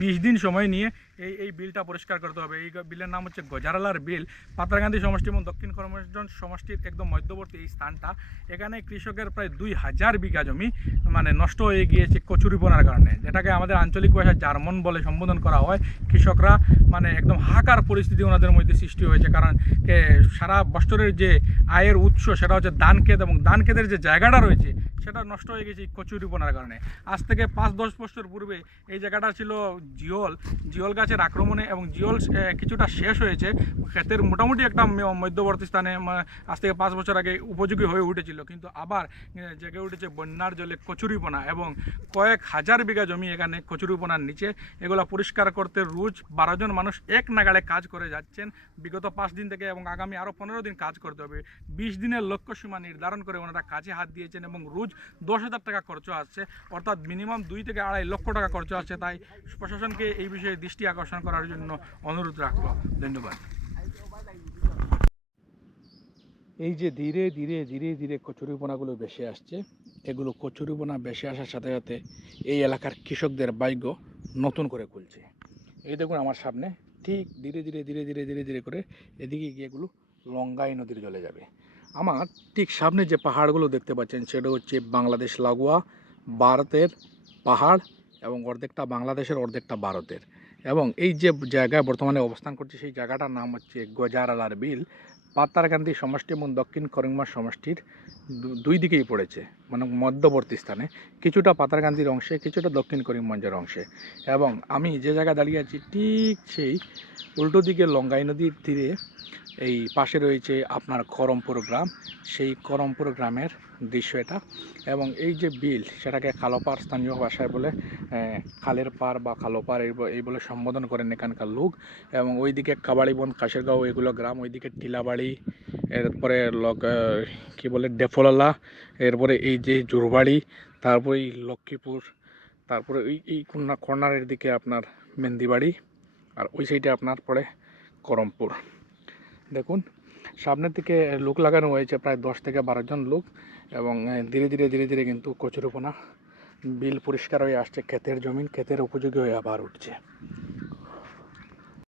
20 দিন সময় নিয়ে এই বিলটা পরিষ্কার করতে হবে। এই বিলের নাম হচ্ছে গজারালার বিল। পাতারকান্দি সমষ্টি এবং দক্ষিণ করিমগঞ্জ সমষ্টির একদম মধ্যবর্তী এই স্থানটা। এখানে কৃষকের প্রায় 2000 বিঘা জমি মানে নষ্ট হয়ে গিয়েছে কচুরিপনার কারণে, যেটাকে আমাদের আঞ্চলিক ভাষায় জার্মন বলে সম্বোধন করা হয়। কৃষকরা মানে একদম হাহাকার পরিস্থিতি ওনাদের মধ্যে সৃষ্টি হয়েছে, কারণ সারা বছরের যে আয়ের উৎস সেটা হচ্ছে ধান ক্ষেত, এবং ধান ক্ষেতের যে জায়গাটা রয়েছে সেটা নষ্ট হয়ে গেছে এই কচুরিপনার কারণে। আজ থেকে 5-10 বছর পূর্বে এই জায়গাটা ছিল জিওল গাছের আক্রমণে, এবং জিওল কিছুটা শেষ হয়েছে। ক্ষেতের মোটামুটি একটা মধ্যবর্তী স্থানে আজ থেকে 5 বছর আগে উপযোগী হয়ে উঠেছিল, কিন্তু আবার জেগে উঠেছে বন্যার জলে কচুরিপনা, এবং কয়েক হাজার বিঘা জমি এখানে কচুরিপনার নিচে। এগুলো পরিষ্কার করতে রোজ 12 জন মানুষ এক নাগাড়ে কাজ করে যাচ্ছেন বিগত 5 দিন থেকে, এবং আগামী আরও 15 দিন কাজ করতে হবে। 20 দিনের লক্ষ্যসীমা নির্ধারণ করে ওনারা কাজে হাত দিয়েছেন, এবং রোজ 10,000 টাকা খরচ আসছে, অর্থাৎ মিনিমাম 2 থেকে 2.5 লক্ষ টাকা খরচ আসছে। তাই প্রশাসনকে এই বিষয়ে দৃষ্টি আকর্ষণ করার জন্য অনুরোধ রাখলো। ধন্যবাদ। এই যে ধীরে ধীরে ধীরে ধীরে কচুরিপনাগুলো বেশি আসছে, এগুলো কচুরিপনা বেশি আসার সাথে সাথে এই এলাকার কৃষকদের ভাগ্য নতুন করে খুলছে। এই দেখুন আমার সামনে ঠিক ধীরে ধীরে ধীরে ধীরে ধীরে ধীরে করে এদিকে গিয়ে এগুলো লঙ্গাই নদীর জলে যাবে। আমার ঠিক সামনে যে পাহাড়গুলো দেখতে পাচ্ছেন সেটা হচ্ছে বাংলাদেশ লাগোয়া ভারতের পাহাড়, এবং অর্ধেকটা বাংলাদেশের অর্ধেকটা ভারতের। এবং এই যে জায়গায় বর্তমানে অবস্থান করছে সেই জায়গাটার নাম হচ্ছে গজারালার বিল। পাতারকান্দি সমষ্টি এবং দক্ষিণ করিমগঞ্জ সমষ্টির দুই দিকেই পড়েছে, মানে মধ্যবর্তী স্থানে, কিছুটা পাতারকান্দির অংশে, কিছুটা দক্ষিণ করিমগঞ্জের অংশে। এবং আমি যে জায়গায় দাঁড়িয়ে আছি ঠিক সেই উল্টো দিকে লঙ্গাই নদীর তীরে এই পাশে রয়েছে আপনার করমপুর গ্রাম। সেই করমপুর গ্রামের দৃশ্য এটা। এবং এই যে বিল সেটাকে কালোপাড় স্থানীয় ভাষায় বলে, খালের পাড় বা কালোপাড় এই বলে সম্বোধন করেন এখানকার লোক। এবং ওইদিকে কাবাড়িবন্ধ, কাশেরগাঁও এগুলো গ্রাম, ওইদিকে টিলাবাড়ি, এরপরে কী বলে ডেফলালা, এরপরে এই যে জোরবাড়ি, তারপরে এই লক্ষ্মীপুর, তারপরে এই কর্নারের দিকে আপনার মেন্দিবাড়ি, আর ওই সাইডে আপনার পড়ে করমপুর। দেখুন সামনের দিকে লোক লাগানো হয়েছে প্রায় 10 থেকে 12 জন লোক, এবং ধীরে ধীরে ধীরে ধীরে কিন্তু কচুরিপনা বিল পরিষ্কার হয়ে আসছে, ক্ষেতের জমিন ক্ষেতের উপযোগী হয়ে আবার উঠছে।